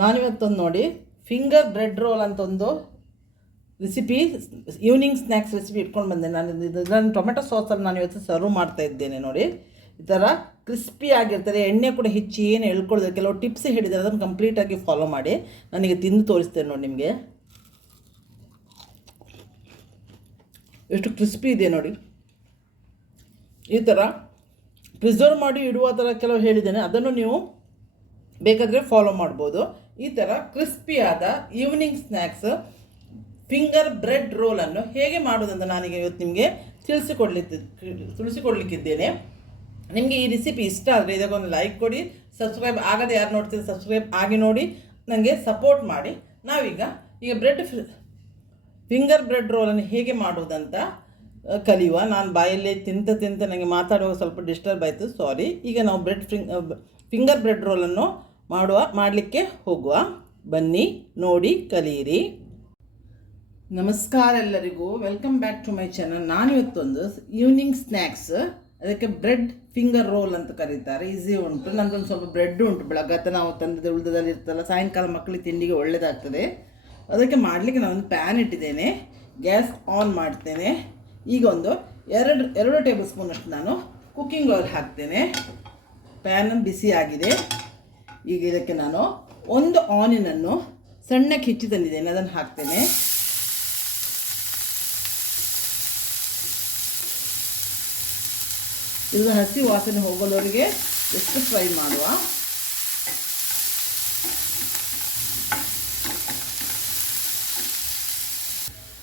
ನಾನಿವತ್ತೊಂದು ನೋಡಿ finger bread roll ಅಂತ ಒಂದು ರೆಸಿಪಿ, ಈವ್ನಿಂಗ್ ಸ್ನ್ಯಾಕ್ಸ್ ರೆಸಿಪಿ ಇಟ್ಕೊಂಡು ಬಂದೆ. ನಾನು ಟೊಮೆಟೊ ಸಾಸಲ್ಲಿ ನಾನು ಇವತ್ತು ಸರ್ವ್ ಮಾಡ್ತಾ ಇದ್ದೇನೆ. ನೋಡಿ, ಈ ಥರ ಕ್ರಿಸ್ಪಿ ಆಗಿರ್ತಾರೆ. ಎಣ್ಣೆ ಕೂಡ ಹೆಚ್ಚು ಏನು ಎಳ್ಕೊಳ್ಳೋದು, ಕೆಲವು ಟಿಪ್ಸ್ ಹೇಳಿದ್ದಾರೆ, ಅದನ್ನು ಕಂಪ್ಲೀಟಾಗಿ ಫಾಲೋ ಮಾಡಿ ನನಗೆ ತಿಂದು ತೋರಿಸ್ತೇನೆ. ನೋಡಿ, ನಿಮಗೆ ಎಷ್ಟು ಕ್ರಿಸ್ಪಿ ಇದೆ ನೋಡಿ. ಈ ಥರ ಪ್ರಿಸರ್ವ್ ಮಾಡಿ ಇಡುವ ಥರ ಕೆಲವು ಹೇಳಿದ್ದೇನೆ, ಅದನ್ನು ನೀವು ಬೇಕಾದರೆ ಫಾಲೋ ಮಾಡ್ಬೋದು. ಈ ಥರ ಕ್ರಿಸ್ಪಿಯಾದ ಈವ್ನಿಂಗ್ ಸ್ನ್ಯಾಕ್ಸ್ ಫಿಂಗರ್ ಬ್ರೆಡ್ ರೋಲನ್ನು ಹೇಗೆ ಮಾಡೋದಂತ ನನಗೆ ಇವತ್ತು ನಿಮಗೆ ತಿಳಿಸಿಕೊಡ್ಲಿಕ್ಕಿದ್ದೇನೆ. ನಿಮಗೆ ಈ ರೆಸಿಪಿ ಇಷ್ಟ ಆದರೆ ಇದಕ್ಕೊಂದು ಲೈಕ್ ಕೊಡಿ. ಸಬ್ಸ್ಕ್ರೈಬ್ ಆಗದೆ ಯಾರು ನೋಡ್ತೀರಿ ಸಬ್ಸ್ಕ್ರೈಬ್ ಆಗಿ ನೋಡಿ, ನನಗೆ ಸಪೋರ್ಟ್ ಮಾಡಿ. ನಾವೀಗ ಫಿಂಗರ್ ಬ್ರೆಡ್ ರೋಲನ್ನು ಹೇಗೆ ಮಾಡುವುದಂತ ಕಲಿಯುವ. ನಾನು ಬಾಯಲ್ಲೇ ತಿಂತ ನನಗೆ ಮಾತಾಡುವಾಗ ಸ್ವಲ್ಪ ಡಿಸ್ಟರ್ಬ್ ಆಯಿತು, ಸಾರಿ. ಈಗ ನಾವು ಫಿಂಗರ್ ಬ್ರೆಡ್ ರೋಲನ್ನು ಮಾಡಲಿಕ್ಕೆ ಹೋಗುವ. ಬನ್ನಿ, ನೋಡಿ, ಕಲಿಯಿರಿ. ನಮಸ್ಕಾರ ಎಲ್ಲರಿಗೂ, welcome back to my channel. ನಾನಿವತ್ತೊಂದು ಈವ್ನಿಂಗ್ ಸ್ನ್ಯಾಕ್ಸ್, ಅದಕ್ಕೆ ಬ್ರೆಡ್ ಫಿಂಗರ್ ರೋಲ್ ಅಂತ ಕರೀತಾರೆ. ಈಸಿ ಉಂಟು. ನನ್ನದೊಂದು ಸ್ವಲ್ಪ ಬ್ರೆಡ್ ಉಂಟು, ಬೆಳಗ್ಗೆ ನಾವು ತಂದದ್ದು ಉಳಿದದಲ್ಲಿ ಇರ್ತಲ್ಲ, ಸಾಯಂಕಾಲ ಮಕ್ಕಳಿಗೆ ತಿಂಡಿಗೆ ಒಳ್ಳೆಯದಾಗ್ತದೆ. ಅದಕ್ಕೆ ಮಾಡಲಿಕ್ಕೆ ನಾನೊಂದು ಪ್ಯಾನ್ ಇಟ್ಟಿದ್ದೇನೆ, ಗ್ಯಾಸ್ ಆನ್ ಮಾಡ್ತೇನೆ. ಈಗ ಒಂದು ಎರಡು ಟೇಬಲ್ ಸ್ಪೂನಷ್ಟು ನಾನು ಕುಕ್ಕಿಂಗ್ ಆಯಿಲ್ ಹಾಕ್ತೇನೆ. ಪ್ಯಾನ್ ಬಿಸಿ ಆಗಿದೆ. ಈಗ ಇದಕ್ಕೆ ನಾನು ಒಂದು ಆನಿಯನನ್ನು ಸಣ್ಣಕ್ಕೆ ಹೆಚ್ಚಿ ತಂದಿದ್ದೇನೆ, ಅದನ್ನು ಹಾಕ್ತೇನೆ. ಇದು ಹಸಿ ವಾಸನೆ ಹೋಗೋದವರೆಗೆ ಎಷ್ಟು ಫ್ರೈ ಮಾಡುವ.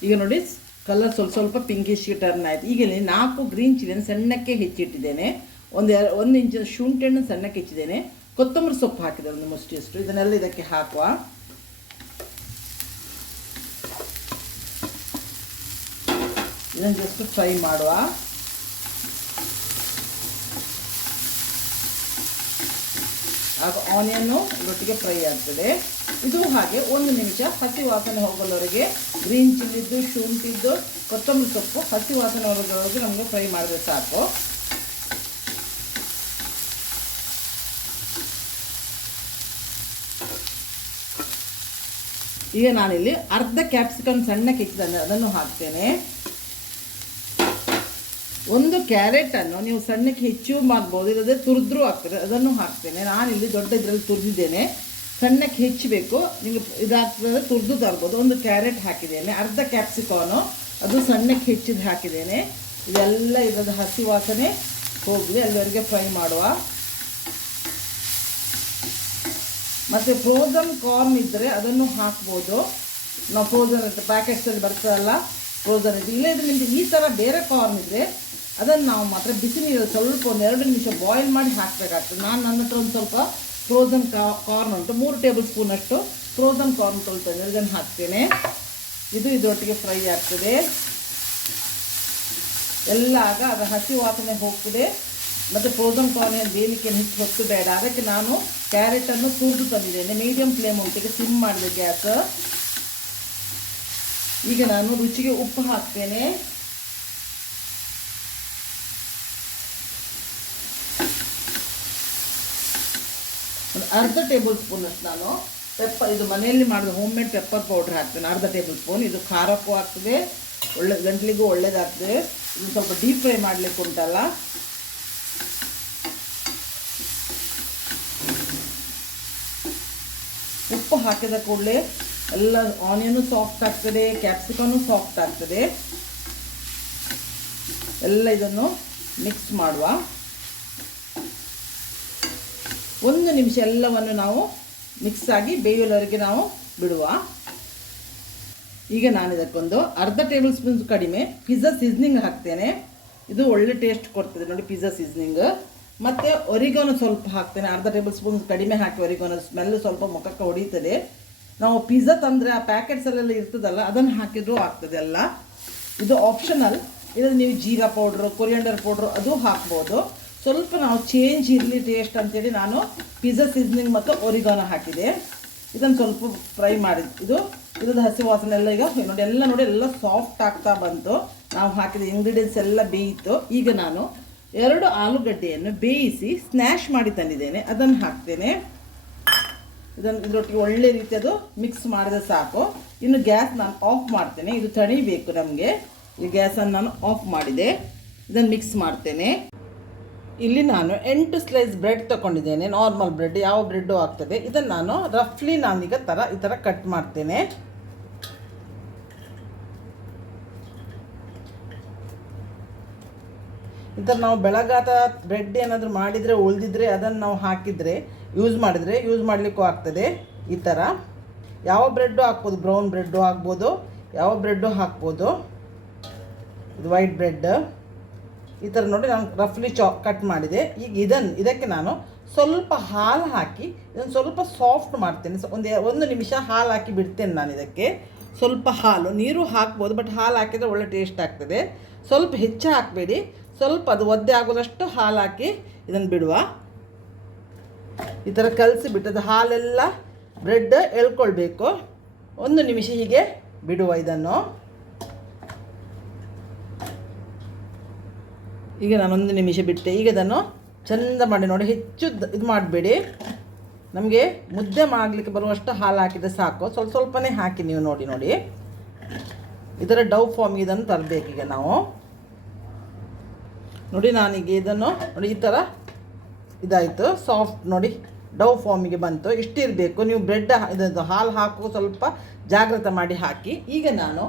ಈಗ ನೋಡಿ, ಕಲರ್ ಸ್ವಲ್ಪ ಪಿಂಕಿಶ್ ಟರ್ನ್ ಆಯಿತು. ಈಗ 4 ಗ್ರೀನ್ ಚಿಲ್ಲಿಯನ್ನು ಸಣ್ಣಕ್ಕೆ ಹೆಚ್ಚಿಟ್ಟಿದ್ದೇನೆ. ಒಂದು ಇಂಚಿನ ಶುಂಠಿ ಹಣ್ಣು ಸಣ್ಣಕ್ಕೆ ಹೆಚ್ಚಿದ್ದೇನೆ. ಕೊತ್ತಂಬರಿ ಸೊಪ್ಪು ಹಾಕಿದೆ ಒಂದು ಮುಷ್ಟಿಯಷ್ಟು. ಇದನ್ನೆಲ್ಲ ಇದಕ್ಕೆ ಹಾಕುವ. ಇದನ್ನು ಜಸ್ಟ್ ಫ್ರೈ ಮಾಡುವ. ಆಗ ಆನಿಯನ್ನು ಒಟ್ಟಿಗೆ ಫ್ರೈ ಆಗ್ತದೆ. ಇದು ಹಾಗೆ 1 ನಿಮಿಷ ಹಸಿ ವಾಸನೆ ಹೋಗೋವರೆಗೆ ಗ್ರೀನ್ ಚಿಲ್ಲಿದ್ದು, ಶುಂಠಿದ್ದು, ಕೊತ್ತಂಬರಿ ಸೊಪ್ಪು ಹಸಿ ವಾಸನೆ ಹೋಗೋವರೆಗೆ ನಮಗೆ ಫ್ರೈ ಮಾಡಿದ್ರೆ ಸಾಕು. ಈಗ ನಾನಿಲ್ಲಿ ಅರ್ಧ ಕ್ಯಾಪ್ಸಿಕಮ್ ಸಣ್ಣಕ್ಕೆ ಹೆಚ್ಚಿದ್ದಾನೆ, ಅದನ್ನು ಹಾಕ್ತೇನೆ. ಒಂದು ಕ್ಯಾರೆಟನ್ನು ನೀವು ಸಣ್ಣಕ್ಕೆ ಹೆಚ್ಚು ಮಾಡ್ಬೋದು, ಇಲ್ಲದೆ ತುರಿದ್ರೂ ಆಗ್ತದೆ, ಅದನ್ನು ಹಾಕ್ತೇನೆ. ನಾನಿಲ್ಲಿ ದೊಡ್ಡ ಇದರಲ್ಲಿ ತುರಿದಿದ್ದೇನೆ, ಸಣ್ಣಕ್ಕೆ ಹೆಚ್ಚಬೇಕು. ನಿಮಗೆ ಇದಾಗ್ತದೆ ತುರಿದು ತರ್ಬೋದು. ಒಂದು ಕ್ಯಾರೆಟ್ ಹಾಕಿದ್ದೇನೆ, ಅರ್ಧ ಕ್ಯಾಪ್ಸಿಕಮು ಅದು ಸಣ್ಣಕ್ಕೆ ಹೆಚ್ಚಿದ್ದು ಹಾಕಿದ್ದೇನೆ. ಇದೆಲ್ಲ ಇದರ ಹಸಿ ವಾಸನೆ ಹೋಗಲಿ ಅಲ್ಲಿವರೆಗೆ ಫ್ರೈ ಮಾಡುವ. ಮತ್ತು ಫ್ರೋಝನ್ ಕಾರ್ನ್ ಇದ್ದರೆ ಅದನ್ನು ಹಾಕ್ಬೋದು. ನಾವು ಫ್ರೋಝನ್ ಪ್ಯಾಕೆಟ್ಸಲ್ಲಿ ಬರ್ತದಲ್ಲ, ಫ್ರೋಝನ್ ಇದೆ. ಇಲ್ಲದ್ರೆ ನಿಮಗೆ ಈ ಥರ ಬೇರೆ ಕಾರ್ನ್ ಇದ್ದರೆ ಅದನ್ನು ನಾವು ಮಾತ್ರ ಬಿಸಿ ನೀರಲ್ಲಿ ಸ್ವಲ್ಪ ಒಂದು 2 ನಿಮಿಷ ಬಾಯ್ಲ್ ಮಾಡಿ ಹಾಕಬೇಕಾಗ್ತದೆ. ನನ್ನ ಹತ್ರ ಒಂದು ಸ್ವಲ್ಪ ಫ್ರೋಝನ್ ಕಾರ್ನ್ ಉಂಟು, 3 ಟೇಬಲ್ ಸ್ಪೂನಷ್ಟು ಫ್ರೋಝನ್ ಕಾರ್ನ್ ತೊಳ್ತೇನೆ, ಇದನ್ನು ಹಾಕ್ತೇನೆ. ಇದರೊಟ್ಟಿಗೆ ಫ್ರೈ ಆಗ್ತದೆ ಎಲ್ಲ. ಆಗ ಅದರ ಹಸಿ ವಾಸನೆ ಹೋಗ್ತದೆ. ಮತ್ತು ಫ್ರೋಝನ್ ಕಾರ್ನ್ ಬೇಯಲಿಕ್ಕೆ ಹೆಚ್ಚು ಹೊತ್ತು ಬೇಡ. ಅದಕ್ಕೆ ನಾನು ಕ್ಯಾರೆಟನ್ನು ತುರಿದು ತಂದಿದ್ದೇನೆ. ಮೀಡಿಯಮ್ ಫ್ಲೇಮ್ ಉಂಟಿಗೆ ಸಿಮ್ ಮಾಡಿದೆ ಗ್ಯಾಸ್. ಈಗ ನಾನು ರುಚಿಗೆ ಉಪ್ಪು ಹಾಕ್ತೇನೆ. ಒಂದು ಅರ್ಧ ಟೇಬಲ್ ಸ್ಪೂನಷ್ಟು ನಾನು ಇದು ಮನೆಯಲ್ಲಿ ಮಾಡಿದ ಹೋಮ್ ಮೇಡ್ ಪೆಪ್ಪರ್ ಪೌಡ್ರ್ ಹಾಕ್ತೇನೆ, ಅರ್ಧ ಟೇಬಲ್ ಸ್ಪೂನ್. ಇದು ಖಾರಕ್ಕೂ ಆಗ್ತದೆ, ಗಂಟಲಿಗೂ ಒಳ್ಳೆಯದಾಗ್ತದೆ. ಇದು ಸ್ವಲ್ಪ ಡೀಪ್ ಫ್ರೈ ಮಾಡಲಿಕ್ಕೆ ಉಂಟಲ್ಲ. ಉಪ್ಪು ಹಾಕಿದ ಕೂಡಲೇ ಎಲ್ಲ ಆನಿಯನು ಸಾಫ್ಟ್ ಆಗ್ತದೆ, ಕ್ಯಾಪ್ಸಿಕಮು ಸಾಫ್ಟ್ ಆಗ್ತದೆ. ಎಲ್ಲ ಇದನ್ನು ಮಿಕ್ಸ್ ಮಾಡುವ. 1 ನಿಮಿಷ ಎಲ್ಲವನ್ನು ನಾವು ಮಿಕ್ಸ್ ಆಗಿ ಬೇಯುವವರೆಗೆ ನಾವು ಬಿಡುವ. ಈಗ ನಾನು ಇದಕ್ಕೊಂದು ಅರ್ಧ ಟೇಬಲ್ ಸ್ಪೂನ್ ಕಡಿಮೆ ಪಿಜ್ಜಾ ಸೀಸನಿಂಗ್ ಹಾಕ್ತೇನೆ. ಇದು ಒಳ್ಳೆ ಟೇಸ್ಟ್ ಕೊಡ್ತದೆ ನೋಡಿ, ಪಿಜ್ಜಾ ಸೀಸನಿಂಗ್. ಮತ್ತು ಒರಿಗಾನೋ ಸ್ವಲ್ಪ ಹಾಕ್ತೇನೆ, ಅರ್ಧ ಟೇಬಲ್ ಸ್ಪೂನ್ ಕಡಿಮೆ ಹಾಕಿ. ಒರಿಗಾನೋ ಸ್ಮೆಲ್ ಸ್ವಲ್ಪ ಮುಖಕ್ಕೆ ಹೊಡೀತದೆ. ನಾವು ಪಿಜ್ಜಾ ತಂದರೆ ಆ ಪ್ಯಾಕೆಟ್ಸಲ್ಲೆಲ್ಲ ಇರ್ತದಲ್ಲ, ಅದನ್ನು ಹಾಕಿದ್ರೂ ಆಗ್ತದೆ ಎಲ್ಲ. ಇದು ಆಪ್ಷನಲ್. ಇದರಲ್ಲಿ ನೀವು ಜೀರಾ ಪೌಡ್ರು, ಕೊರಿಯಂಡರ್ ಪೌಡ್ರು ಅದು ಹಾಕ್ಬೋದು. ಸ್ವಲ್ಪ ನಾವು ಚೇಂಜ್ ಇರಲಿ ಟೇಸ್ಟ್ ಅಂತೇಳಿ ನಾನು ಪಿಜ್ಜಾ ಸೀಸನಿಂಗ್ ಮತ್ತು ಒರಿಗಾನೋ ಹಾಕಿದೆ. ಇದನ್ನು ಸ್ವಲ್ಪ ಫ್ರೈ ಮಾಡಿದ್ದು. ಇದ್ರದ್ದು ಹಸಿ ವಾಸನೆ ಎಲ್ಲ ಈಗ ನೋಡಿ ಎಲ್ಲ ಸಾಫ್ಟ್ ಆಗ್ತಾ ಬಂತು. ನಾವು ಹಾಕಿದ ಇಂಗ್ರೀಡಿಯೆಂಟ್ಸ್ ಎಲ್ಲ ಬೇಯಿತು. ಈಗ ನಾನು 2 ಆಲೂಗಡ್ಡೆಯನ್ನು ಬೇಯಿಸಿ ಸ್ನ್ಯಾಶ್ ಮಾಡಿ ತಂದಿದ್ದೇನೆ, ಅದನ್ನು ಹಾಕ್ತೇನೆ. ಇದರೊಟ್ಟಿಗೆ ಒಳ್ಳೆ ರೀತಿ ಅದು ಮಿಕ್ಸ್ ಮಾಡಿದ್ರೆ ಸಾಕು. ಇನ್ನು ಗ್ಯಾಸ್ ನಾನು ಆಫ್ ಮಾಡ್ತೇನೆ, ಇದು ತಣಿಬೇಕು ನಮಗೆ. ಈ ಗ್ಯಾಸನ್ನು ನಾನು ಆಫ್ ಮಾಡಿದೆ. ಇದನ್ನು ಮಿಕ್ಸ್ ಮಾಡ್ತೇನೆ. ಇಲ್ಲಿ ನಾನು 8 ಸ್ಲೈಸ್ ಬ್ರೆಡ್ ತೊಗೊಂಡಿದ್ದೇನೆ, ನಾರ್ಮಲ್ ಬ್ರೆಡ್, ಯಾವ ಬ್ರೆಡ್ಡು ಆಗ್ತದೆ. ಇದನ್ನು ನಾನು ರಫ್ಲಿ ನಾನೀಗ ಈ ಥರ ಕಟ್ ಮಾಡ್ತೇನೆ. ಈ ಥರ ನಾವು ಬೆಳಗಾದ ಬ್ರೆಡ್ ಏನಾದರೂ ಮಾಡಿದರೆ ಉಳಿದಿದ್ರೆ ಅದನ್ನು ನಾವು ಹಾಕಿದರೆ ಯೂಸ್ ಮಾಡಲಿಕ್ಕೂ ಆಗ್ತದೆ. ಈ ಥರ ಯಾವ ಬ್ರೆಡ್ಡು ಹಾಕ್ಬೋದು, ಬ್ರೌನ್ ಬ್ರೆಡ್ಡು ಹಾಕ್ಬೋದು, ಯಾವ ಬ್ರೆಡ್ಡು ಹಾಕ್ಬೋದು. ಇದು ವೈಟ್ ಬ್ರೆಡ್. ಈ ಥರ ನೋಡಿ ನಾನು ರಫ್ಲಿ ಕಟ್ ಮಾಡಿದೆ. ಈಗ ಇದಕ್ಕೆ ನಾನು ಸ್ವಲ್ಪ ಹಾಲು ಹಾಕಿ ಇದನ್ನು ಸ್ವಲ್ಪ ಸಾಫ್ಟ್ ಮಾಡ್ತೇನೆ. ಒಂದು ನಿಮಿಷ ಹಾಲು ಹಾಕಿ ಬಿಡ್ತೇನೆ ನಾನು ಇದಕ್ಕೆ. ಸ್ವಲ್ಪ ಹಾಲು, ನೀರು ಹಾಕ್ಬೋದು, ಬಟ್ ಹಾಲು ಹಾಕಿದರೆ ಒಳ್ಳೆ ಟೇಸ್ಟ್ ಆಗ್ತದೆ. ಸ್ವಲ್ಪ ಹೆಚ್ಚು ಹಾಕಬೇಡಿ, ಸ್ವಲ್ಪ ಅದು ಒದ್ದೆ ಆಗೋದಷ್ಟು ಹಾಲು ಹಾಕಿ ಇದನ್ನು ಬಿಡುವ. ಈ ಥರ ಕಲಸಿಬಿಟ್ಟದು ಹಾಲೆಲ್ಲ ಬ್ರೆಡ್ ಎಳ್ಕೊಳ್ಬೇಕು. 1 ನಿಮಿಷ ಹೀಗೆ ಬಿಡುವ ಇದನ್ನು. ಈಗ ನಾನು 1 ನಿಮಿಷ ಬಿಟ್ಟೆ. ಈಗ ಇದನ್ನು ಚೆಂದ ಮಾಡಿ ನೋಡಿ, ಹೆಚ್ಚು ಇದು ಮಾಡಬೇಡಿ. ನಮಗೆ ಮುದ್ದೆ ಮಾಡಲಿಕ್ಕೆ ಬರುವಷ್ಟು ಹಾಲು ಹಾಕಿದರೆ ಸಾಕು. ಸ್ವಲ್ಪನೇ ಹಾಕಿ ನೀವು ನೋಡಿ ಈ ಥರ ಡವ್ ಫಾರ್ಮಿಗೆ ಇದನ್ನು ತರಬೇಕೀಗ ನಾವು. ನೋಡಿ ನಾನೀಗ ಇದನ್ನು ನೋಡಿ ಈ ಥರ ಇದಾಯಿತು, ಸಾಫ್ಟ್ ನೋಡಿ ಡವ್ ಫಾರ್ಮಿಗೆ ಬಂತು. ಇಷ್ಟಿರಬೇಕು. ನೀವು ಬ್ರೆಡ್ ಇದು ಹಾಲು ಹಾಕುವ ಸ್ವಲ್ಪ ಜಾಗ್ರತೆ ಮಾಡಿ ಹಾಕಿ. ಈಗ ನಾನು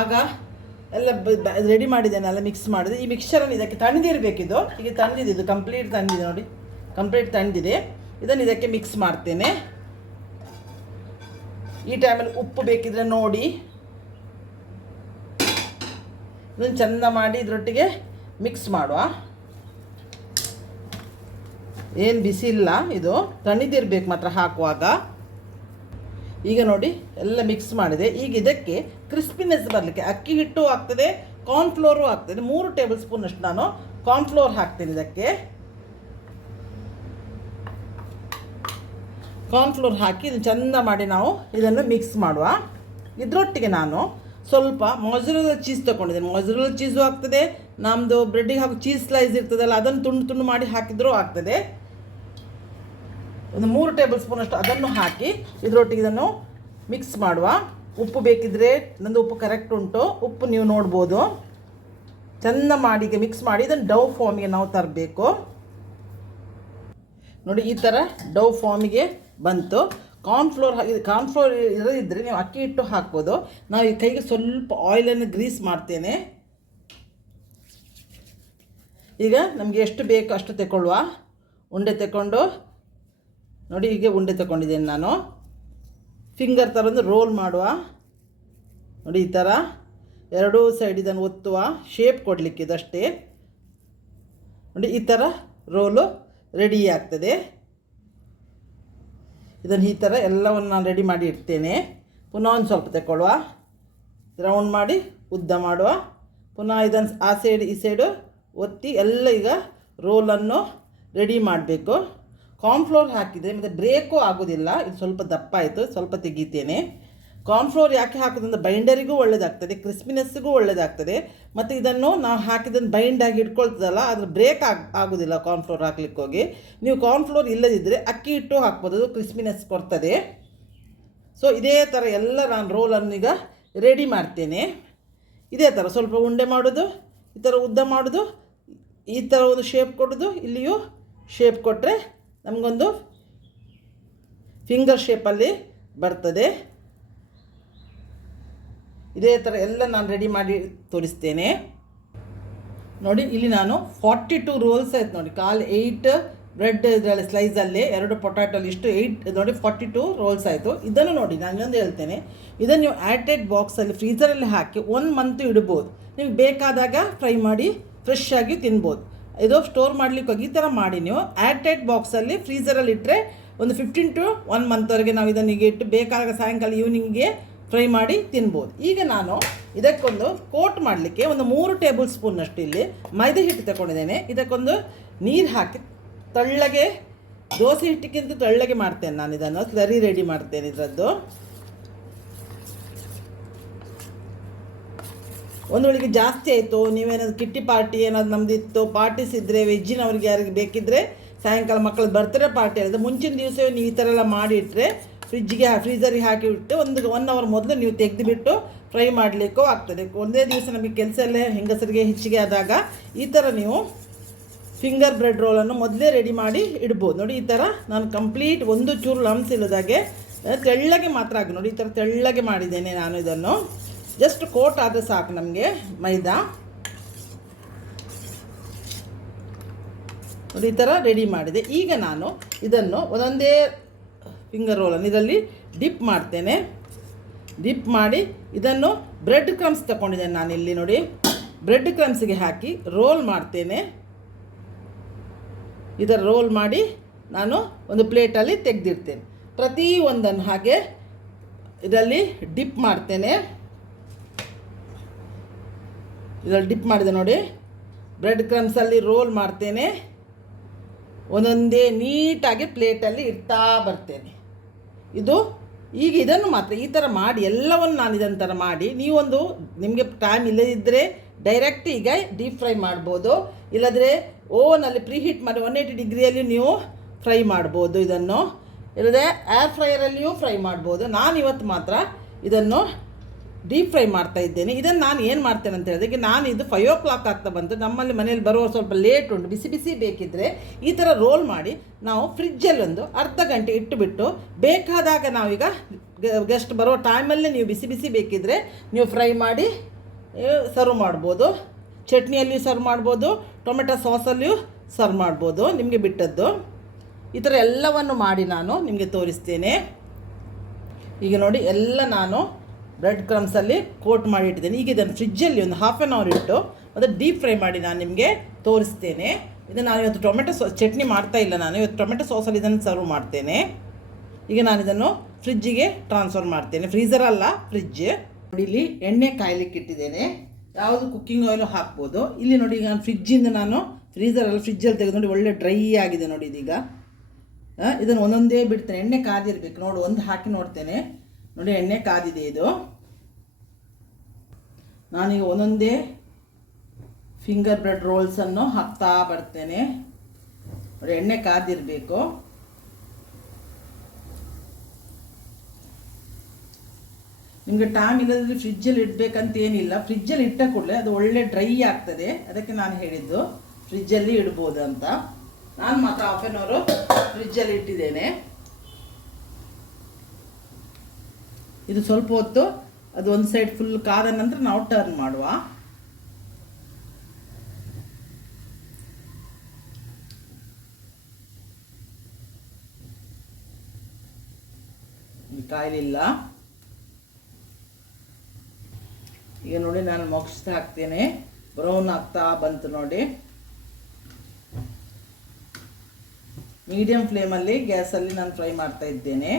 ಆಗ ಎಲ್ಲ ರೆಡಿ ಮಾಡಿದ್ದೇನೆ, ಎಲ್ಲ ಮಿಕ್ಸ್ ಮಾಡಿದೆ. ಈ ಮಿಕ್ಸ್ಚರನ್ನು ಇದಕ್ಕೆ ತಣ್ಣದಿರಬೇಕಿದು. ಈಗ ತಣ್ಣದಿದೆ, ಇದು ಕಂಪ್ಲೀಟ್ ತಣ್ಣದಿದೆ ನೋಡಿ, ಕಂಪ್ಲೀಟ್ ತಣ್ಣದಿದೆ. ಇದನ್ನು ಇದಕ್ಕೆ ಮಿಕ್ಸ್ ಮಾಡ್ತೇನೆ. ಈ ಟೈಮಲ್ಲಿ ಉಪ್ಪು ಬೇಕಿದ್ರೆ ನೋಡಿ. ಇದನ್ನು ಚೆಂದ ಮಾಡಿ ಇದರೊಟ್ಟಿಗೆ ಮಿಕ್ಸ್ ಮಾಡುವ. ಏನು ಬಿಸಿ ಇಲ್ಲ, ಇದು ತಣ್ಣದಿರಬೇಕು ಮಾತ್ರ ಹಾಕುವಾಗ. ಈಗ ನೋಡಿ ಎಲ್ಲ ಮಿಕ್ಸ್ ಮಾಡಿದೆ. ಈಗ ಇದಕ್ಕೆ ಕ್ರಿಸ್ಪಿನೆಸ್ ಬರಲಿಕ್ಕೆ ಅಕ್ಕಿ ಹಿಟ್ಟು ಆಗ್ತದೆ, ಕಾರ್ನ್ಫ್ಲೋರು ಆಗ್ತದೆ. 3 ಟೇಬಲ್ ಸ್ಪೂನಷ್ಟು ನಾನು ಕಾರ್ನ್ಫ್ಲೋರ್ ಹಾಕ್ತೇನೆ ಇದಕ್ಕೆ. ಕಾರ್ನ್ಫ್ಲೋರ್ ಹಾಕಿ ಇದು ಚೆಂದ ಮಾಡಿ ನಾವು ಇದನ್ನು ಮಿಕ್ಸ್ ಮಾಡುವ. ಇದರೊಟ್ಟಿಗೆ ನಾನು ಸ್ವಲ್ಪ ಮೊಜರೆಲ್ಲಾ ಚೀಸ್ ತೊಗೊಂಡಿದ್ದೇನೆ. ಮೊಜರೆಲ್ಲಾ ಚೀಸು ಆಗ್ತದೆ, ನಮ್ಮದು ಬ್ರೆಡ್ಡಿಗೆ ಹಾಕೋ ಚೀಸ್ ಸ್ಲೈಸ್ ಇರ್ತದಲ್ಲ ಅದನ್ನು ತುಂಡು ಮಾಡಿ ಹಾಕಿದರೂ ಆಗ್ತದೆ. ಒಂದು 3 ಟೇಬಲ್ ಸ್ಪೂನಷ್ಟು ಅದನ್ನು ಹಾಕಿ ಇದರೊಟ್ಟಿಗೆ ಇದನ್ನು ಮಿಕ್ಸ್ ಮಾಡುವ. ಉಪ್ಪು ಬೇಕಿದ್ದರೆ ನಂದು ಉಪ್ಪು ಕರೆಕ್ಟ್ ಉಂಟು, ಉಪ್ಪು ನೀವು ನೋಡ್ಬೋದು. ಚೆಂದ ಮಾಡಿ ಈಗ ಮಿಕ್ಸ್ ಮಾಡಿ ಇದನ್ನು ಡವ್ ಫಾರ್ಮಿಗೆ ನಾವು ತರಬೇಕು. ನೋಡಿ ಈ ಥರ ಡವ್ ಫಾರ್ಮಿಗೆ ಬಂತು. ಕಾರ್ನ್ಫ್ಲೋರ್ ಇರದಿದ್ದರೆ ನೀವು ಅಕ್ಕಿ ಹಿಟ್ಟು ಹಾಕ್ಬೋದು. ನಾವು ಈ ಕೈಗೆ ಸ್ವಲ್ಪ ಆಯಿಲನ್ನು ಗ್ರೀಸ್ ಮಾಡ್ತೇನೆ. ಈಗ ನಮಗೆ ಎಷ್ಟು ಬೇಕು ಅಷ್ಟು ತಗೊಳ್ಳುವ. ಉಂಡೆ ತಗೊಂಡು ನೋಡಿ, ಹೀಗೆ ಉಂಡೆ ತಗೊಂಡಿದ್ದೇನೆ ನಾನು. ಫಿಂಗರ್ ಥರ ಒಂದು ರೋಲ್ ಮಾಡುವ. ನೋಡಿ ಈ ಥರ ಎರಡೂ ಸೈಡ್ ಇದನ್ನು ಒತ್ತುವ, ಶೇಪ್ ಕೊಡಲಿಕ್ಕೆ ಇದಷ್ಟೇ. ನೋಡಿ ಈ ಥರ ರೋಲು ರೆಡಿ ಆಗ್ತದೆ. ಇದನ್ನು ಈ ಥರ ಎಲ್ಲವನ್ನು ನಾನು ರೆಡಿ ಮಾಡಿ ಇಡ್ತೇನೆ. ಪುನಃ ಒಂದು ಸ್ವಲ್ಪ ತಗೊಳ್ಳುವ, ರೌಂಡ್ ಮಾಡಿ ಉದ್ದ ಮಾಡುವ. ಪುನಃ ಇದನ್ನು ಆ ಸೈಡ್ ಈ ಸೈಡು ಒತ್ತಿ ಎಲ್ಲ ಈಗ ರೋಲನ್ನು ರೆಡಿ ಮಾಡಬೇಕು. ಕಾರ್ನ್ಫ್ಲೋರ್ ಹಾಕಿದರೆ ಮತ್ತು ಬ್ರೇಕು ಆಗೋದಿಲ್ಲ. ಇದು ಸ್ವಲ್ಪ ದಪ್ಪ ಆಯಿತು, ಸ್ವಲ್ಪ ತೆಗಿತೇನೆ. ಕಾರ್ನ್ಫ್ಲೋರ್ ಯಾಕೆ ಹಾಕೋದ್ರಿಂದ ಬೈಂಡರಿಗೂ ಒಳ್ಳೆಯದಾಗ್ತದೆ, ಕ್ರಿಸ್ಪಿನೆಸ್ಸಿಗೂ ಒಳ್ಳೆಯದಾಗ್ತದೆ. ಮತ್ತು ಇದನ್ನು ನಾವು ಹಾಕಿದ್ದನ್ನು ಬೈಂಡಾಗಿ ಇಟ್ಕೊಳ್ತದಲ್ಲ, ಅದ್ರ ಬ್ರೇಕ್ ಆಗೋದಿಲ್ಲ ಕಾರ್ನ್ಫ್ಲೋರ್ ಹಾಕ್ಲಿಕ್ಕೆ ಹೋಗಿ. ನೀವು ಕಾರ್ನ್ಫ್ಲೋರ್ ಇಲ್ಲದಿದ್ದರೆ ಅಕ್ಕಿ ಹಿಟ್ಟು ಹಾಕ್ಬೋದು, ಅದು ಕ್ರಿಸ್ಪಿನೆಸ್ ಕೊಡ್ತದೆ. ಸೊ ಇದೇ ಥರ ಎಲ್ಲ ನಾನು ರೋಲನ್ನು ಈಗ ರೆಡಿ ಮಾಡ್ತೇನೆ. ಇದೇ ಥರ ಸ್ವಲ್ಪ ಉಂಡೆ ಮಾಡೋದು, ಈ ಥರ ಉದ್ದ ಮಾಡೋದು, ಈ ಥರ ಒಂದು ಶೇಪ್ ಕೊಡೋದು. ಇಲ್ಲಿಯೂ ಶೇಪ್ ಕೊಟ್ಟರೆ ನಮಗೊಂದು ಫಿಂಗರ್ ಶೇಪಲ್ಲಿ ಬರ್ತದೆ. ಇದೇ ಥರ ಎಲ್ಲ ನಾನು ರೆಡಿ ಮಾಡಿ ತೋರಿಸ್ತೇನೆ. ನೋಡಿ ಇಲ್ಲಿ ನಾನು 42 ರೋಲ್ಸ್ ಆಯ್ತು ನೋಡಿ. 8 ಬ್ರೆಡ್ ಇದರಲ್ಲಿ ಸ್ಲೈಸಲ್ಲಿ 2 ಪೊಟ್ಯಾಟೋಲ್ಲಿ ಇಷ್ಟು 8 ನೋಡಿ 42 ರೋಲ್ಸ್ ಆಯಿತು. ಇದನ್ನು ನೋಡಿ ನಾನು ಇನ್ನೊಂದು ಹೇಳ್ತೇನೆ, ಇದನ್ನು ನೀವು ಏರ್ಟೈಟ್ ಬಾಕ್ಸಲ್ಲಿ ಫ್ರೀಝರಲ್ಲಿ ಹಾಕಿ 1 ಮಂತ್ ಇಡ್ಬೋದು. ನಿಮಗೆ ಬೇಕಾದಾಗ ಫ್ರೈ ಮಾಡಿ ಫ್ರೆಶ್ ಆಗಿ ತಿನ್ಬೋದು. ಇದು ಸ್ಟೋರ್ ಮಾಡಲಿಕ್ಕೆ ಹೋಗಿ ಈ ಥರ ಮಾಡಿ ನೀವು ಏರ್ಟೈಟ್ ಬಾಕ್ಸಲ್ಲಿ ಫ್ರೀಝರಲ್ಲಿ ಇಟ್ಟರೆ ಒಂದು 15 to 1 ಮಂತ್ವರೆಗೆ ನಾವು ಇದನ್ನು ಇಟ್ಟು ಬೇಕಾದಾಗ ಸಾಯಂಕಾಲ ಈವ್ನಿಂಗ್ಗೆ ಫ್ರೈ ಮಾಡಿ ತಿನ್ಬೋದು. ಈಗ ನಾನು ಇದಕ್ಕೊಂದು ಕೋಟ್ ಮಾಡಲಿಕ್ಕೆ ಒಂದು 3 ಟೇಬಲ್ ಸ್ಪೂನ್ನಷ್ಟು ಇಲ್ಲಿ ಮೈದಾ ಹಿಟ್ಟು ತಗೊಂಡಿದ್ದೇನೆ. ಇದಕ್ಕೊಂದು ನೀರು ಹಾಕಿ ತಳ್ಳಗೆ, ದೋಸೆ ಹಿಟ್ಟಿಗಿಂತ ತಳ್ಳಗೆ ಮಾಡ್ತೇನೆ ನಾನು ಇದನ್ನು. ಸ್ಲರಿ ರೆಡಿ ಮಾಡ್ತೇನೆ ಇದರದ್ದು. ಒಂದು ವೇಳೆಗೆ ಜಾಸ್ತಿ ಆಯಿತು, ನೀವೇನಾದ್ರು ಕಿಟ್ಟಿ ಪಾರ್ಟಿ ಏನಾದ್ರು ನಮ್ಮದಿತ್ತು, ಪಾರ್ಟೀಸ್ ಇದ್ದರೆ ವೆಜ್ಜಿನವ್ರಿಗೆ ಯಾರಿಗೆ ಬೇಕಿದ್ದರೆ ಸಾಯಂಕಾಲ ಮಕ್ಕಳ ಬರ್ತ್ಡೇ ಪಾರ್ಟಿ ಆಗಿದೆ, ಮುಂಚಿನ ದಿವಸವೇ ನೀವು ಈ ಥರ ಎಲ್ಲ ಮಾಡಿಟ್ರೆ ಫ್ರೀಝರಿಗೆ ಹಾಕಿಬಿಟ್ಟು 1 ಅವರ್ ಮೊದಲು ನೀವು ತೆಗೆದುಬಿಟ್ಟು ಫ್ರೈ ಮಾಡಲಿಕ್ಕೂ ಆಗ್ತದೆ. ಒಂದೇ ದಿವಸ ನಮಗೆ ಕೆಲಸ ಎಲ್ಲ ಹೆಂಗಸರಿಗೆ ಹೆಚ್ಚಿಗೆ ಆದಾಗ ಈ ಥರ ನೀವು ಫಿಂಗರ್ ಬ್ರೆಡ್ ರೋಲನ್ನು ಮೊದಲೇ ರೆಡಿ ಮಾಡಿ ಇಡ್ಬೋದು. ನೋಡಿ ಈ ಥರ ನಾನು ಕಂಪ್ಲೀಟ್ ಒಂದು ಚೂರು ಲಮ್ಸ್ ಇಲ್ಲದಾಗೆ ತೆಳ್ಳಗೆ ಮಾತ್ರ ಆಗಿ ನೋಡಿ ಈ ಥರ ತೆಳ್ಳಗೆ ಮಾಡಿದ್ದೇನೆ. ನಾನು ಇದನ್ನು ಜಸ್ಟ್ ಕೋಟ್ ಆದರೆ ಸಾಕು ನಮಗೆ ಮೈದಾ. ನೋಡಿ ಈ ಥರ ರೆಡಿ ಮಾಡಿದೆ. ಈಗ ನಾನು ಇದನ್ನು ಒಂದೊಂದೇ ಫಿಂಗರ್ ರೋಲನ್ನು ಇದರಲ್ಲಿ ಡಿಪ್ ಮಾಡ್ತೇನೆ. ಡಿಪ್ ಮಾಡಿ ಇದನ್ನು ಬ್ರೆಡ್ ಕ್ರಮ್ಸ್ ತಗೊಂಡಿದ್ದೇನೆ ನಾನು ಇಲ್ಲಿ ನೋಡಿ. ಬ್ರೆಡ್ ಕ್ರಮ್ಸಿಗೆ ಹಾಕಿ ರೋಲ್ ಮಾಡ್ತೇನೆ. ಇದರ ರೋಲ್ ಮಾಡಿ ನಾನು ಒಂದು ಪ್ಲೇಟಲ್ಲಿ ತೆಗೆದಿಡ್ತೇನೆ. ಪ್ರತಿಯೊಂದನ್ನು ಹಾಗೆ ಇದರಲ್ಲಿ ಡಿಪ್ ಮಾಡ್ತೇನೆ. ಇದರಲ್ಲಿ ಡಿಪ್ ಮಾಡಿದೆ ನೋಡಿ. ಬ್ರೆಡ್ ಕ್ರಮ್ಸಲ್ಲಿ ರೋಲ್ ಮಾಡ್ತೇನೆ. ಒಂದೊಂದೇ ನೀಟಾಗಿ ಪ್ಲೇಟಲ್ಲಿ ಇಡ್ತಾ ಬರ್ತೇನೆ. ಈಗ ಇದನ್ನು ಮಾತ್ರ ಈ ಥರ ಮಾಡಿ ಎಲ್ಲವನ್ನು ನಾನು ಇದನ್ನು ಥರ ಮಾಡಿ ನೀವೊಂದು ನಿಮಗೆ ಟೈಮ್ ಇಲ್ಲದಿದ್ದರೆ ಡೈರೆಕ್ಟ್ ಈಗ ಡೀಪ್ ಫ್ರೈ ಮಾಡ್ಬೋದು. ಇಲ್ಲದ್ರೆ ಓವನಲ್ಲಿ ಪ್ರೀಹೀಟ್ ಮಾಡಿ 180 ಡಿಗ್ರಿಯಲ್ಲಿ ನೀವು ಫ್ರೈ ಮಾಡ್ಬೋದು. ಇದನ್ನು ಇಲ್ಲದೆ ಏರ್ ಫ್ರೈಯರಲ್ಲಿಯೂ ಫ್ರೈ ಮಾಡ್ಬೋದು. ನಾನು ಇವತ್ತು ಮಾತ್ರ ಇದನ್ನು ಡೀಪ್ ಫ್ರೈ ಮಾಡ್ತಾ ಇದ್ದೇನೆ. ಇದನ್ನು ನಾನು ಏನು ಮಾಡ್ತೇನೆ ಅಂತ ಹೇಳಿದ್ರೆ, ನಾನು ಇದು 5 o'clock ಆಗ್ತಾ ಬಂತು. ನಮ್ಮಲ್ಲಿ ಮನೇಲಿ ಬರುವ ಸ್ವಲ್ಪ ಲೇಟ್ ಉಂಟು. ಬಿಸಿ ಬಿಸಿ ಬೇಕಿದ್ದರೆ ಈ ಥರ ರೋಲ್ ಮಾಡಿ ನಾವು ಫ್ರಿಜ್ಜಲ್ಲಿ ಒಂದು ಅರ್ಧ ಗಂಟೆ ಇಟ್ಟುಬಿಟ್ಟು ಬೇಕಾದಾಗ ನಾವೀಗ ಗೆಸ್ಟ್ ಬರೋ ಟೈಮಲ್ಲೇ ನೀವು ಬಿಸಿ ಬಿಸಿ ಬೇಕಿದ್ದರೆ ನೀವು ಫ್ರೈ ಮಾಡಿ ಸರ್ವ್ ಮಾಡ್ಬೋದು. ಚಟ್ನಿಯಲ್ಲಿಯೂ ಸರ್ವ್ ಮಾಡ್ಬೋದು, ಟೊಮೆಟೊ ಸಾಸಲ್ಲಿಯೂ ಸರ್ವ್ ಮಾಡ್ಬೋದು, ನಿಮಗೆ ಬಿಟ್ಟದ್ದು. ಈ ಥರ ಎಲ್ಲವನ್ನು ಮಾಡಿ ನಾನು ನಿಮಗೆ ತೋರಿಸ್ತೇನೆ. ಈಗ ನೋಡಿ ಎಲ್ಲ ನಾನು ಬ್ರೆಡ್ ಕ್ರಮ್ಸಲ್ಲಿ ಕೋಟ್ ಮಾಡಿ ಇಟ್ಟಿದ್ದೇನೆ. ಈಗ ಇದನ್ನು ಫ್ರಿಜ್ಜಲ್ಲಿ ಒಂದು 1/2 hour ಇಟ್ಟು ಮತ್ತು ಡೀಪ್ ಫ್ರೈ ಮಾಡಿ ನಾನು ನಿಮಗೆ ತೋರಿಸ್ತೇನೆ. ಇದು ನಾನು ಇವತ್ತು ಟೊಮೆಟೊ ಚಟ್ನಿ ಮಾಡ್ತಾ ಇಲ್ಲ, ನಾನು ಇವತ್ತು ಟೊಮೆಟೊ ಸಾಸಲ್ಲಿ ಇದನ್ನು ಸರ್ವ್ ಮಾಡ್ತೇನೆ. ಈಗ ನಾನು ಇದನ್ನು ಫ್ರಿಜ್ಜಿಗೆ ಟ್ರಾನ್ಸ್ಫರ್ ಮಾಡ್ತೇನೆ. ಫ್ರೀಝರ್ ಅಲ್ಲ, ಫ್ರಿಜ್. ನೋಡಿ ಇಲ್ಲಿ ಎಣ್ಣೆ ಕಾಯಲಿಕ್ಕೆ ಇಟ್ಟಿದ್ದೇನೆ. ಯಾವುದು ಕುಕ್ಕಿಂಗ್ ಆಯಿಲು ಹಾಕ್ಬೋದು. ಇಲ್ಲಿ ನೋಡಿ ಈಗ ನಾನು ಫ್ರಿಜ್ಜಿಂದ ನಾನು ಫ್ರಿಜ್ಜಲ್ಲಿ ತೆಗೆದು ನೋಡಿ ಒಳ್ಳೆ ಡ್ರೈ ಆಗಿದೆ ನೋಡಿ ಇದೀಗ. ಇದನ್ನು ಒಂದೊಂದೇ ಬಿಡ್ತೇನೆ. ಎಣ್ಣೆ ಕಾದಿರಬೇಕು ನೋಡಿ. ಒಂದು ಹಾಕಿ ನೋಡ್ತೇನೆ. ನೋಡಿ ಎಣ್ಣೆ ಕಾದಿದೆ ಇದು. ನಾನೀಗ ಒಂದೊಂದೇ ಫಿಂಗರ್ ಬ್ರೆಡ್ ರೋಲ್ಸನ್ನು ಹಾಕ್ತಾ ಬರ್ತೇನೆ. ನೋಡಿ ಎಣ್ಣೆ ಕಾದಿರಬೇಕು. ನಿಮಗೆ ಟೈಮ್ ಇಲ್ಲದ್ರೆ ಫ್ರಿಜ್ಜಲ್ಲಿ ಇಡಬೇಕಂತ ಏನಿಲ್ಲ. ಫ್ರಿಜ್ಜಲ್ಲಿ ಇಟ್ಟ ಕೂಡಲೇ ಅದು ಒಳ್ಳೆ ಡ್ರೈ ಆಗ್ತದೆ. ಅದಕ್ಕೆ ನಾನು ಹೇಳಿದ್ದು ಫ್ರಿಜ್ಜಲ್ಲಿ ಇಡ್ಬೋದು ಅಂತ. ನಾನು ಮಾತ್ರ 1/2 hour ಫ್ರಿಜ್ಜಲ್ಲಿ ಇಟ್ಟಿದ್ದೇನೆ. ಇದು ಸ್ವಲ್ಪ ಹೊತ್ತು ಅದು ಒಂದು ಸೈಡ್ ಫುಲ್ ಕಾದ ನಂತರ ನಾವು ಟರ್ನ್ ಮಾಡುವ. ಕಾಯಲಿಲ್ಲ. ಈಗ ನೋಡಿ ನಾನು ಮುಗಿಸ್ತಾ ಹಾಕ್ತೇನೆ. ಬ್ರೌನ್ ಆಗ್ತಾ ಬಂತು ನೋಡಿ. ಮೀಡಿಯಂ ಫ್ಲೇಮಲ್ಲಿ ಗ್ಯಾಸಲ್ಲಿ ನಾನು ಫ್ರೈ ಮಾಡ್ತಾ ಇದ್ದೇನೆ.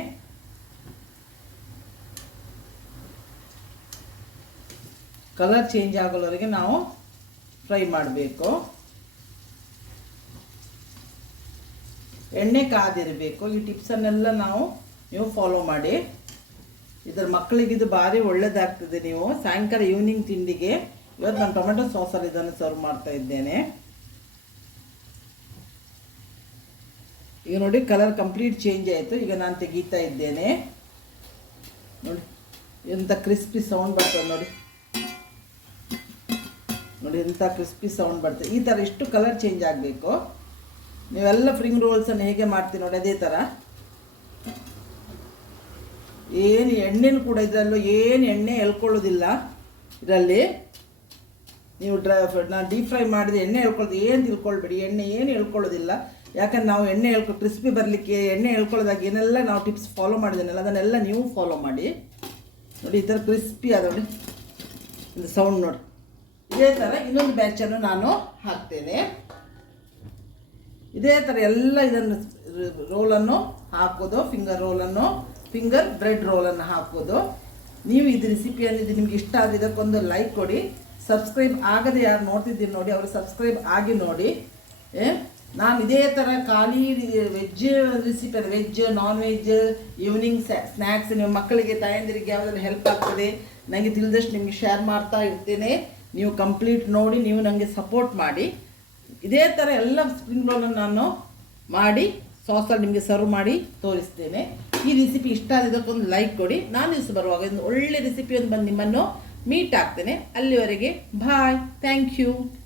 ಕಲರ್ ಚೇಂಜ್ ಆಗೋವರೆಗೆ ನಾವು ಫ್ರೈ ಮಾಡಬೇಕು. ಎಣ್ಣೆ ಕಾದಿರಬೇಕು. ಈ ಟಿಪ್ಸನ್ನೆಲ್ಲ ನೀವು ಫಾಲೋ ಮಾಡಿ. ಇದರ ಮಕ್ಕಳಿಗಿದು ಭಾರಿ ಒಳ್ಳೆಯದಾಗ್ತದೆ. ನೀವು ಸಾಯಂಕಾಲ ಈವ್ನಿಂಗ್ ತಿಂಡಿಗೆ ಇವತ್ತು ನಾನು ಟೊಮೆಟೊ ಸಾಸಲ್ಲಿ ಇದನ್ನು ಸರ್ವ್ ಮಾಡ್ತಾ ಇದ್ದೇನೆ. ಈಗ ನೋಡಿ ಕಲರ್ ಕಂಪ್ಲೀಟ್ ಚೇಂಜ್ ಆಯಿತು. ಈಗ ನಾನು ತೆಗೀತಾ ಇದ್ದೇನೆ. ನೋಡಿ ಎಂಥ ಕ್ರಿಸ್ಪಿ ಸೌಂಡ್ ಬರ್ತದೆ ನೋಡಿ. ನೋಡಿ ಎಂಥ ಕ್ರಿಸ್ಪಿ ಸೌಂಡ್ ಬರ್ತದೆ. ಈ ಥರ ಇಷ್ಟು ಕಲರ್ ಚೇಂಜ್ ಆಗಬೇಕು. ನೀವೆಲ್ಲ ಫ್ರಿಂಗ್ ರೋಲ್ಸನ್ನು ಹೇಗೆ ಮಾಡ್ತೀವಿ ನೋಡಿ ಅದೇ ಥರ. ಏನು ಎಣ್ಣೆನೂ ಕೂಡ ಇದರಲ್ಲೂ ಏನು ಎಣ್ಣೆ ಎಳ್ಕೊಳ್ಳೋದಿಲ್ಲ. ಇದರಲ್ಲಿ ನೀವು ನಾನು ಡೀಪ್ ಫ್ರೈ ಮಾಡಿದ ಎಣ್ಣೆ ಎಳ್ಕೊಳ್ಳೋದು ಏನು ತಿಳ್ಕೊಳ್ಬೇಡಿ. ಎಣ್ಣೆ ಏನು ಎಳ್ಕೊಳ್ಳೋದಿಲ್ಲ. ಯಾಕಂದ್ರೆ ನಾವು ಎಣ್ಣೆ ಕ್ರಿಸ್ಪಿ ಬರಲಿಕ್ಕೆ ಎಣ್ಣೆ ಎಳ್ಕೊಳ್ಳೋದಾಗ ಏನೆಲ್ಲ ನಾವು ಟಿಪ್ಸ್ ಫಾಲೋ ಮಾಡಿದ್ದೇನಲ್ಲ ಅದನ್ನೆಲ್ಲ ನೀವು ಫಾಲೋ ಮಾಡಿ. ನೋಡಿ ಈ ಥರ ಕ್ರಿಸ್ಪಿ ಅದ ನೋಡಿ. ಇದು ಸೌಂಡ್ ನೋಡಿ. ಇದೇ ಥರ ಇನ್ನೊಂದು ಬ್ಯಾಚನ್ನು ನಾನು ಹಾಕ್ತೇನೆ. ಇದೇ ಥರ ಎಲ್ಲ ಇದನ್ನು ರೋಲನ್ನು ಹಾಕೋದು. ಫಿಂಗರ್ ಬ್ರೆಡ್ ರೋಲನ್ನು ಹಾಕೋದು. ನೀವು ಇದು ರೆಸಿಪಿಯನ್ನು ಇದು ನಿಮ್ಗೆ ಇಷ್ಟ ಆದರೆ ಇದಕ್ಕೊಂದು ಲೈಕ್ ಕೊಡಿ. ಸಬ್ಸ್ಕ್ರೈಬ್ ಆಗದೆ ಯಾರು ನೋಡ್ತಿದ್ದೀನಿ ನೋಡಿ ಅವರು ಸಬ್ಸ್ಕ್ರೈಬ್ ಆಗಿ ನೋಡಿ. ನಾನು ಇದೇ ಥರ ಖಾಲಿ veg recipe, veg non veg evening snacks ನಿಮ್ಮ ಮಕ್ಕಳಿಗೆ ತಾಯಂದಿರಿಗೆ ಯಾವುದಾದ್ರು ಹೆಲ್ಪ್ ಆಗ್ತದೆ ನನಗೆ ತಿಳಿದಷ್ಟು ನಿಮಗೆ ಶೇರ್ ಮಾಡ್ತಾ ಇರ್ತೇನೆ. ನೀವು ಕಂಪ್ಲೀಟ್ ನೋಡಿ ನೀವು ನನಗೆ ಸಪೋರ್ಟ್ ಮಾಡಿ. ಇದೇ ಥರ ಎಲ್ಲ ಸ್ಪ್ರಿಂಗ್ ರೋಲನ್ನು ನಾನು ಮಾಡಿ ಸಾಸಲ್ಲಿ ನಿಮಗೆ ಸರ್ವ್ ಮಾಡಿ ತೋರಿಸ್ತೇನೆ. ಈ ರೆಸಿಪಿ ಇಷ್ಟ ಆದದಕ್ಕೊಂದು ಲೈಕ್ ಕೊಡಿ. ನಾನು ದಿವಸ ಬರುವಾಗ ಒಂದು ಒಳ್ಳೆ ರೆಸಿಪಿ ಒಂದು ಬಂದು ನಿಮ್ಮನ್ನು ಮೀಟ್ ಆಗ್ತೇನೆ. ಅಲ್ಲಿವರೆಗೆ ಬಾಯ್, ಥ್ಯಾಂಕ್ ಯು.